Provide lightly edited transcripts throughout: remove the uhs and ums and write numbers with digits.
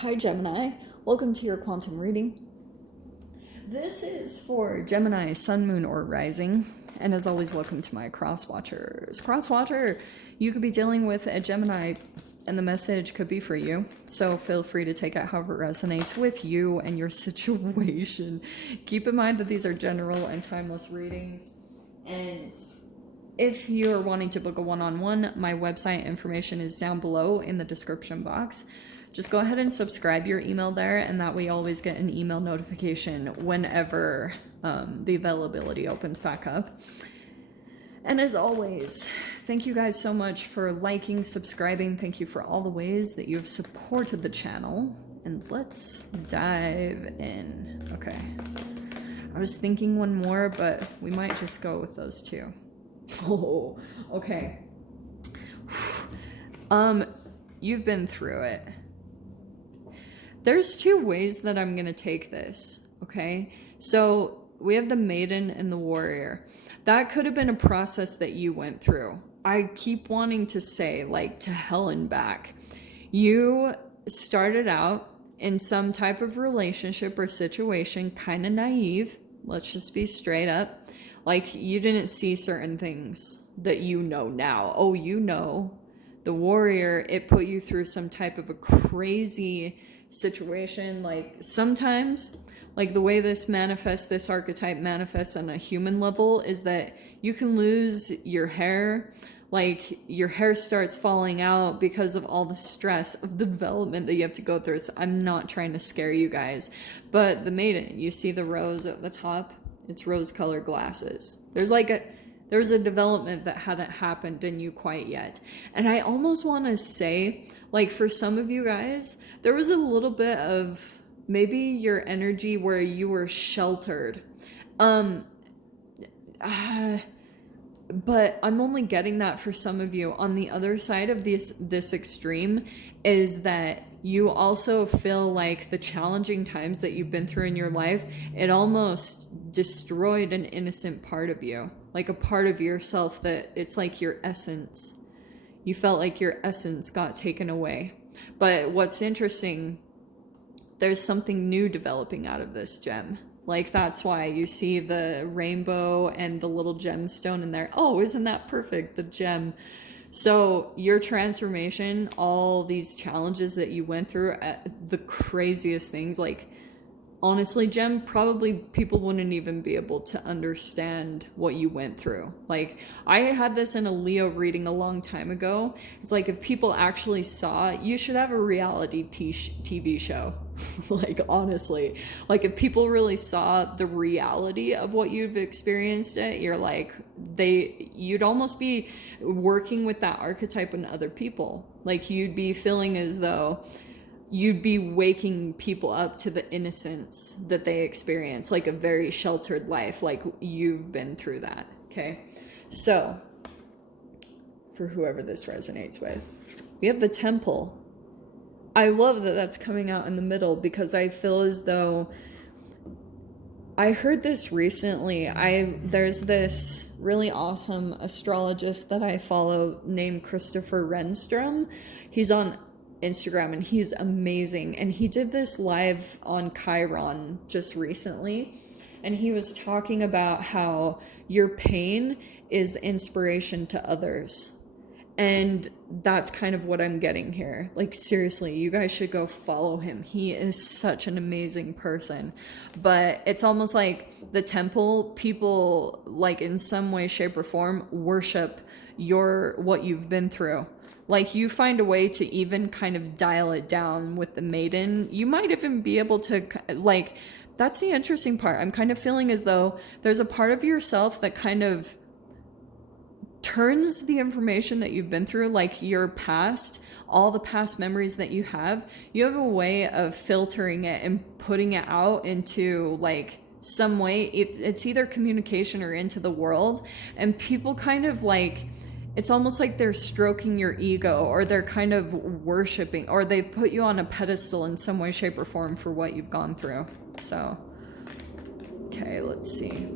Hi Gemini, welcome to your quantum reading. This is for Gemini, Sun, Moon, or Rising, and as always, welcome to my cross-watchers. Cross-watcher, you could be dealing with a Gemini, and the message could be for you, so feel free to take it however it resonates with you and your situation. Keep in mind that these are general and timeless readings, and if you're wanting to book a one-on-one, my website information is down below in the description box. Just go ahead and subscribe your email there, and that way you always get an email notification whenever the availability opens back up. And as always, thank you guys so much for liking, subscribing. Thank you for all the ways that you've supported the channel. And let's dive in. Okay. I was thinking one more, but we might just go with those two. Oh, okay. You've been through it. There's two ways that I'm going to take this, okay? So we have the maiden and the warrior. That could have been a process that you went through. I keep wanting to say, like, to hell and back. You started out in some type of relationship or situation, kind of naive. Let's just be straight up. Like, you didn't see certain things that you know now. Oh, you know. The warrior, it put you through some type of a crazy situation. Like, sometimes, like, the way this archetype manifests on a human level is that you can lose your hair. Like, your hair starts falling out because of all the stress of the development that you have to go through. So I'm not trying to scare you guys, but the maiden, you see the rose at the top? It's rose-colored glasses. There's a development that hadn't happened in you quite yet. And I almost want to say, like, for some of you guys, there was a little bit of maybe your energy where you were sheltered. But I'm only getting that for some of you. On the other side of this extreme is that you also feel like the challenging times that you've been through in your life, it almost destroyed an innocent part of you. Like a part of yourself that it's like your essence. You felt like your essence got taken away. But what's interesting, there's something new developing out of this gem. Like, that's why you see the rainbow and the little gemstone in there. Oh, isn't that perfect? The gem. So your transformation, all these challenges that you went through, the craziest things, like, honestly, Gem, probably people wouldn't even be able to understand what you went through. Like, I had this in a Leo reading a long time ago. It's like, if people actually saw it, you should have a reality TV show. Like, honestly. Like, if people really saw the reality of what you've experienced you're like, you'd almost be working with that archetype in other people. Like, you'd be feeling as though you'd be waking people up to the innocence that they experience, like a very sheltered life, like you've been through that, okay? So, for whoever this resonates with, we have the temple. I love that that's coming out in the middle because I feel as though I heard this recently. There's this really awesome astrologist that I follow named Christopher Renstrom. He's on Instagram and he's amazing, and he did this live on Chiron just recently, and he was talking about how your pain is inspiration to others. And that's kind of what I'm getting here. Like, seriously, you guys should go follow him. He is such an amazing person. But it's almost like the temple, people, like, in some way, shape, or form, worship what you've been through. Like, you find a way to even kind of dial it down with the maiden. You might even be able to, like, that's the interesting part. I'm kind of feeling as though there's a part of yourself that kind of turns the information that you've been through, like your past, all the past memories that you have a way of filtering it and putting it out into, like, some way. It's either communication or into the world, and people kind of, like, it's almost like they're stroking your ego, or they're kind of worshiping, or they put you on a pedestal in some way, shape, or form for what you've gone through. So, okay, let's see.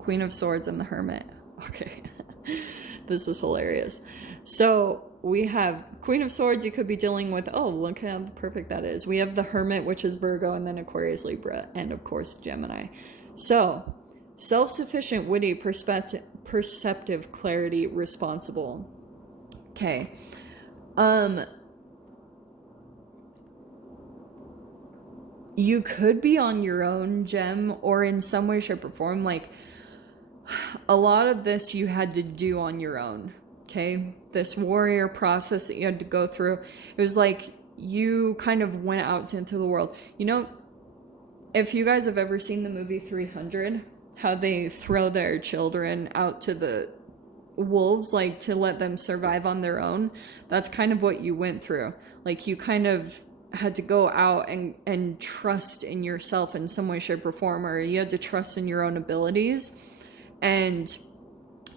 Queen of Swords and the Hermit. Okay. This is hilarious. So we have Queen of Swords, you could be dealing with, oh, look how perfect that is. We have the Hermit, which is Virgo, and then Aquarius, Libra, and of course, Gemini. So, self-sufficient, witty, perceptive, clarity, responsible. Okay. You could be on your own, Gem, or in some way, shape, or form. Like, a lot of this you had to do on your own. Okay, this warrior process that you had to go through, it was like you kind of went out into the world. You know, if you guys have ever seen the movie 300, how they throw their children out to the wolves, like to let them survive on their own, that's kind of what you went through. Like you kind of had to go out and trust in yourself in some way, shape, or form, or you had to trust in your own abilities. And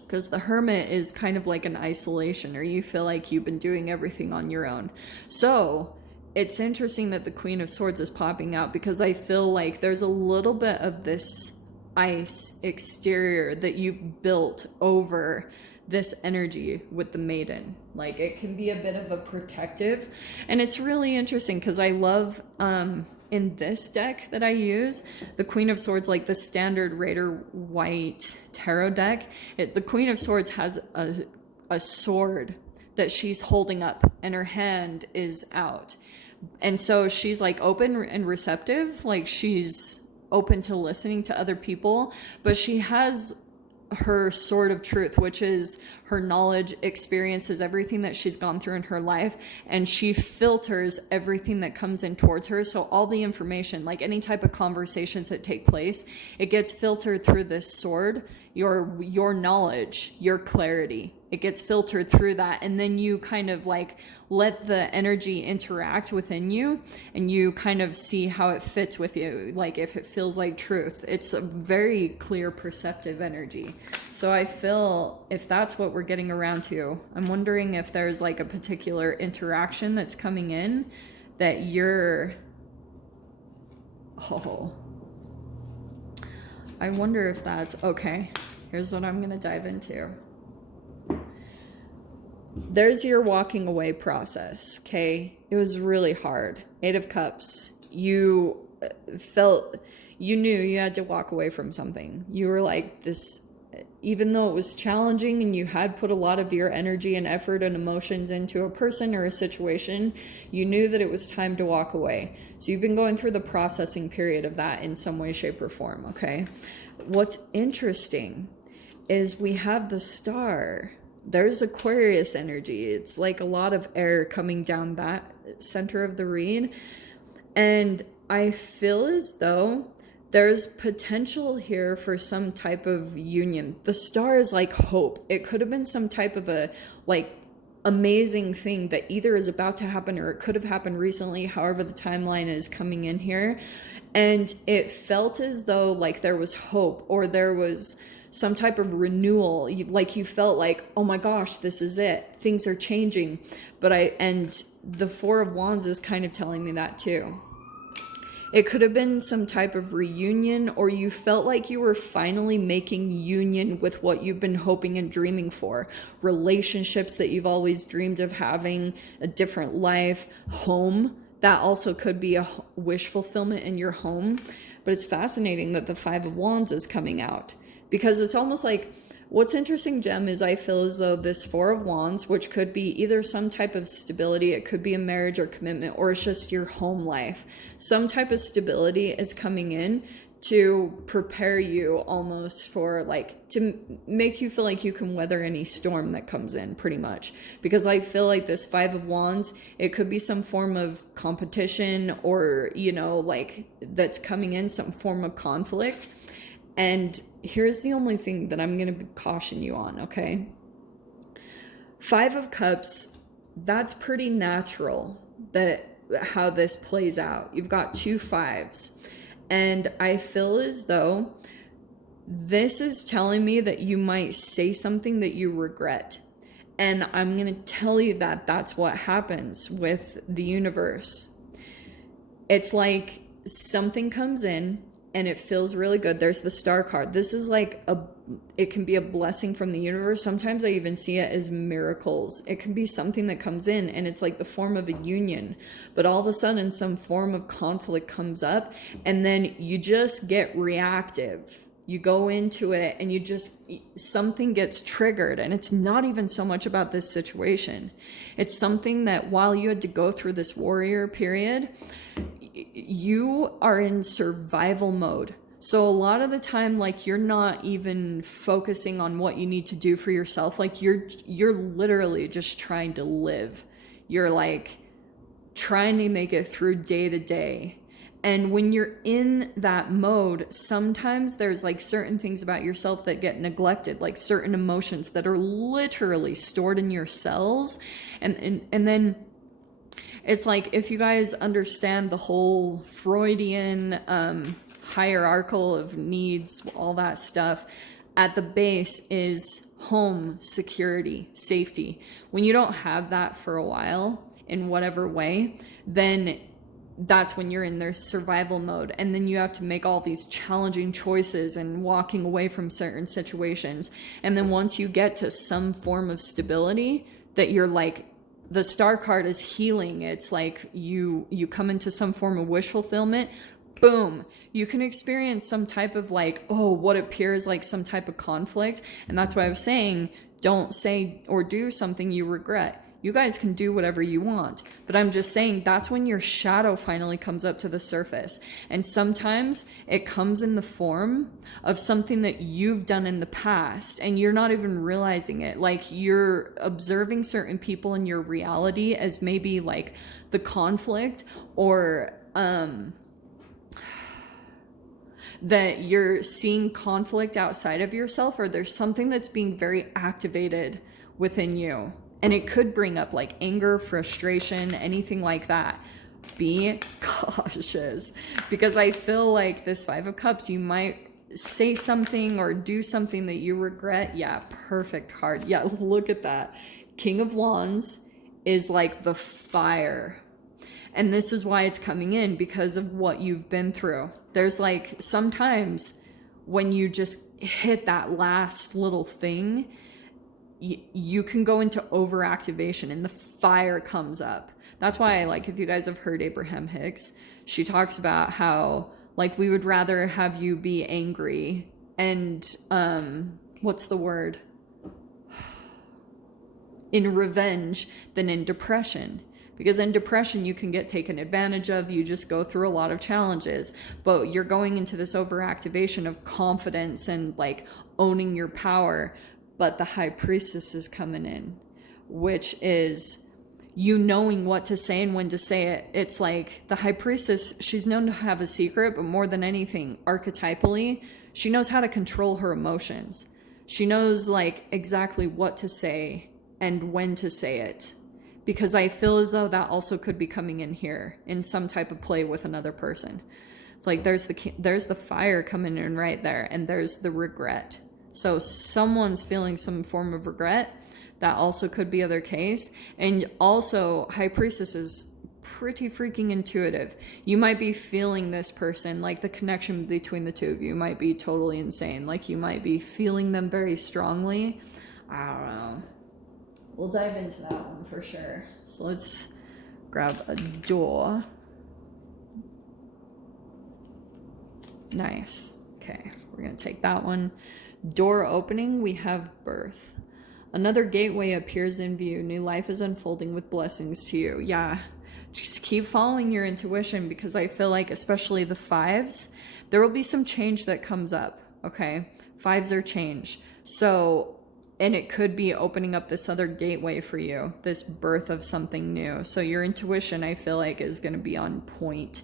because the Hermit is kind of like an isolation, or you feel like you've been doing everything on your own. So it's interesting that the Queen of Swords is popping out, because I feel like there's a little bit of this ice exterior that you've built over this energy with the Maiden. Like it can be a bit of a protective, and it's really interesting because I love in this deck that I use, the Queen of Swords, like the standard Raider White tarot deck, the Queen of Swords has a sword that she's holding up and her hand is out. And so she's like open and receptive, like she's open to listening to other people, but she has her sword of truth, which is her knowledge, experiences, everything that she's gone through in her life, and she filters everything that comes in towards her. So all the information, like any type of conversations that take place, it gets filtered through this sword. Your knowledge, your clarity, it gets filtered through that, and then you kind of like let the energy interact within you, and you kind of see how it fits with you, like if it feels like truth. It's a very clear, perceptive energy. So I feel if that's what we're getting around to, I'm wondering if there's like a particular interaction that's coming in that you're, oh, I wonder if that's, okay, here's what I'm going to dive into. There's your walking away process, okay? It was really hard. 8 of Cups. You felt, you knew you had to walk away from something. You were like this, even though it was challenging and you had put a lot of your energy and effort and emotions into a person or a situation, you knew that it was time to walk away. So you've been going through the processing period of that in some way, shape, or form, okay? What's interesting is we have the Star. There's Aquarius energy. It's like a lot of air coming down that center of the reed. And I feel as though there's potential here for some type of union. The Star is like hope. It could have been some type of a like amazing thing that either is about to happen or it could have happened recently, however the timeline is coming in here. And it felt as though like there was hope, or there was some type of renewal. Like you felt like, oh my gosh, this is it. Things are changing. And the 4 of Wands is kind of telling me that too. It could have been some type of reunion, or you felt like you were finally making union with what you've been hoping and dreaming for. Relationships that you've always dreamed of having, a different life, home. That also could be a wish fulfillment in your home. But it's fascinating that the 5 of Wands is coming out, because it's almost like, what's interesting, Gem, is I feel as though this 4 of Wands, which could be either some type of stability, it could be a marriage or commitment, or it's just your home life. Some type of stability is coming in to prepare you almost for like, to make you feel like you can weather any storm that comes in, pretty much. Because I feel like this 5 of Wands, it could be some form of competition, or, you know, like that's coming in, some form of conflict. And here's the only thing that I'm going to caution you on, okay? 5 of Cups, that's pretty natural, that how this plays out. You've got 2 5s. And I feel as though this is telling me that you might say something that you regret. And I'm going to tell you that that's what happens with the universe. It's like something comes in, and it feels really good. There's the Star card. This is like a it can be a blessing from the universe. Sometimes I even see it as miracles. It can be something that comes in and it's like the form of a union, but all of a sudden some form of conflict comes up and then you just get reactive. You go into it and something gets triggered, and it's not even so much about this situation. It's something that while you had to go through this warrior period, you are in survival mode. So a lot of the time, like, you're not even focusing on what you need to do for yourself. Like, you're literally just trying to live. You're like trying to make it through day to day. And when you're in that mode, sometimes there's like certain things about yourself that get neglected, like certain emotions that are literally stored in your cells. And then it's like, if you guys understand the whole Freudian hierarchical of needs, all that stuff, at the base is home, security, safety. When you don't have that for a while in whatever way, then that's when you're in their survival mode. And then you have to make all these challenging choices and walking away from certain situations. And then once you get to some form of stability, that you're like, the star card is healing. It's like you come into some form of wish fulfillment. Boom, you can experience some type of like, what appears like some type of conflict. And that's why I was saying, don't say or do something you regret. You guys can do whatever you want, but I'm just saying that's when your shadow finally comes up to the surface. And sometimes it comes in the form of something that you've done in the past and you're not even realizing it. Like, you're observing certain people in your reality as maybe like the conflict, or that you're seeing conflict outside of yourself, or there's something that's being very activated within you. And it could bring up like anger, frustration, anything like that. Be cautious, because I feel like this Five of Cups, you might say something or do something that you regret. Yeah, perfect card. Yeah, look at that. King of Wands is like the fire. And this is why it's coming in, because of what you've been through. There's like sometimes when you just hit that last little thing, you can go into overactivation and the fire comes up. That's why I like, if you guys have heard Abraham Hicks, she talks about how like we would rather have you be angry and what's the word? In revenge than in depression. Because in depression, you can get taken advantage of. You just go through a lot of challenges. But you're going into this overactivation of confidence and like owning your power. But the High Priestess is coming in, which is you knowing what to say and when to say it. It's like the High Priestess, she's known to have a secret, but more than anything, archetypally, she knows how to control her emotions. She knows like exactly what to say and when to say it. Because I feel as though that also could be coming in here in some type of play with another person. It's like there's the fire coming in right there, and there's the regret. So someone's feeling some form of regret. That also could be other case. And also, High Priestess is pretty freaking intuitive. You might be feeling this person, like the connection between the two of you might be totally insane. Like you might be feeling them very strongly. I don't know. We'll dive into that one for sure. So let's grab a door. Nice. Okay, we're going to take that one. Door opening, we have birth. Another gateway appears in view. New life is unfolding with blessings to you. Yeah, just keep following your intuition, because I feel like, especially the fives, there will be some change that comes up, okay? Fives are change. So, and it could be opening up this other gateway for you, this birth of something new. So your intuition, I feel like, is going to be on point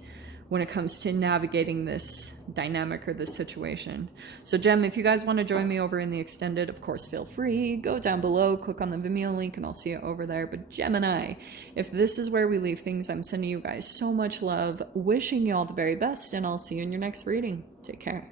when it comes to navigating this dynamic or this situation. So Gem, if you guys want to join me over in the extended, of course, feel free. Go down below, click on the Vimeo link, and I'll see you over there. But Gemini, if this is where we leave things, I'm sending you guys so much love, wishing you all the very best, and I'll see you in your next reading. Take care.